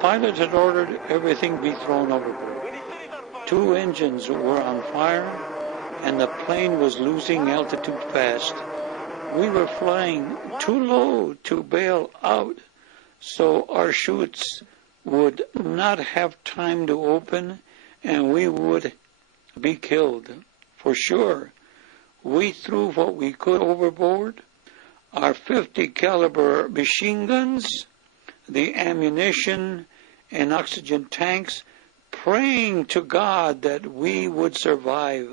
pilot had ordered everything be thrown overboard. 2 engines were on fire, and the plane was losing altitude fast. We were flying too low to bail out, so our chutes would not have time to open, and we would be killed. For sure, we threw what we could overboard, our 50 caliber machine guns, the ammunition and oxygen tanks, praying to God that we would survive.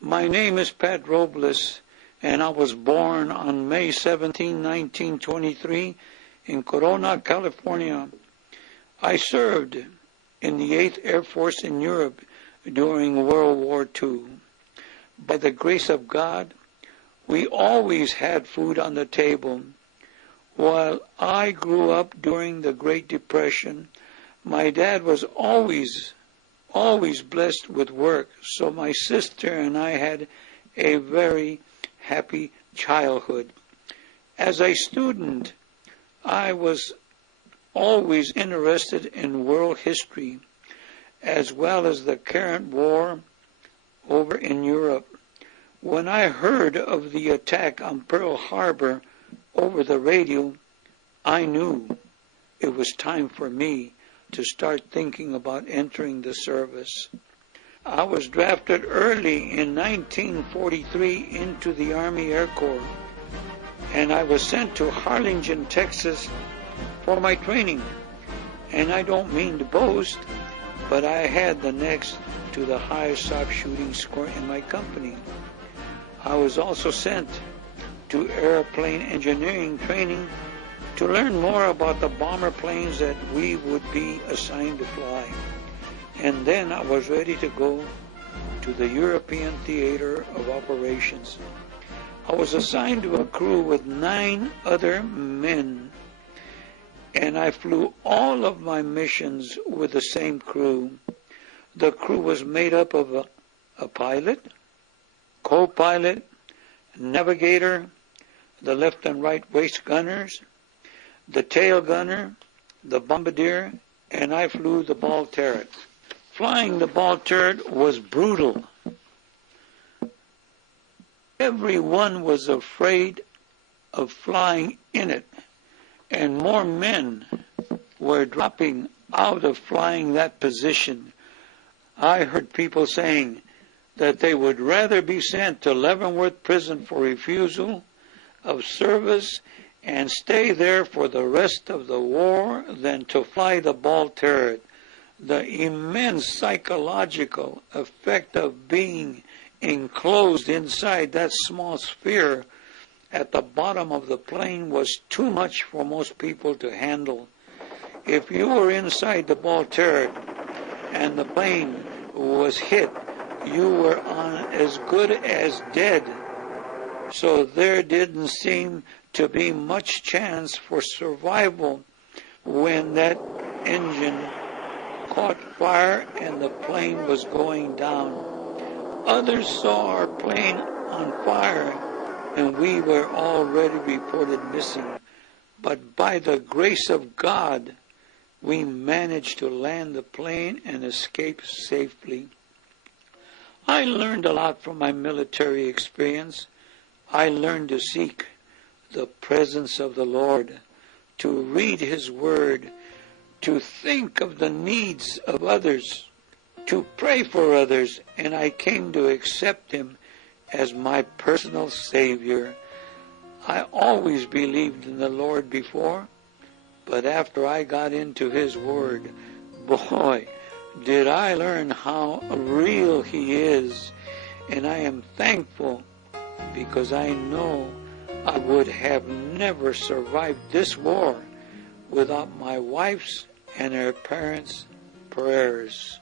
My name is Pat Robles, and I was born on May 17, 1923, in Corona, California. I served in the 8th Air Force in Europe during World War II. By the grace of God, we always had food on the table. While I grew up during the Great Depression, my dad was always blessed with work, so my sister and I had a very happy childhood. As a student, I was always interested in world history, as well as the current war over in Europe. When I heard of the attack on Pearl Harbor over the radio, I knew it was time for me to start thinking about entering the service. I was drafted early in 1943 into the Army Air Corps, and I was sent to Harlingen, Texas for my training. And I don't mean to boast, but I had the next to the highest sharpshooting score in my company. I was also sent to airplane engineering training to learn more about the bomber planes that we would be assigned to fly. And then I was ready to go to the European Theater of Operations. I was assigned to a crew with 9 other men, and I flew all of my missions with the same crew. The crew was made up of a pilot, co-pilot, navigator, the left and right waist gunners, the tail gunner, the bombardier, and I flew the ball turret. Flying the ball turret was brutal. Everyone was afraid of flying in it, and more men were dropping out of flying that position. I heard people saying that they would rather be sent to Leavenworth Prison for refusal of service and stay there for the rest of the war than to fly the ball turret. The immense psychological effect of being enclosed inside that small sphere at the bottom of the plane was too much for most people to handle. If you were inside the ball turret and the plane was hit, you were on as good as dead. So there didn't seem to be much chance for survival when that engine caught fire and the plane was going down. Others saw our plane on fire and we were already reported missing. But by the grace of God, we managed to land the plane and escape safely. I learned a lot from my military experience. I learned to seek the presence of the Lord, to read His Word, to think of the needs of others, to pray for others, and I came to accept Him as my personal Savior. I always believed in the Lord before, but after I got into His Word, boy, did I learn how real He is, and I am thankful because I know I would have never survived this war without my wife's and her parents' prayers.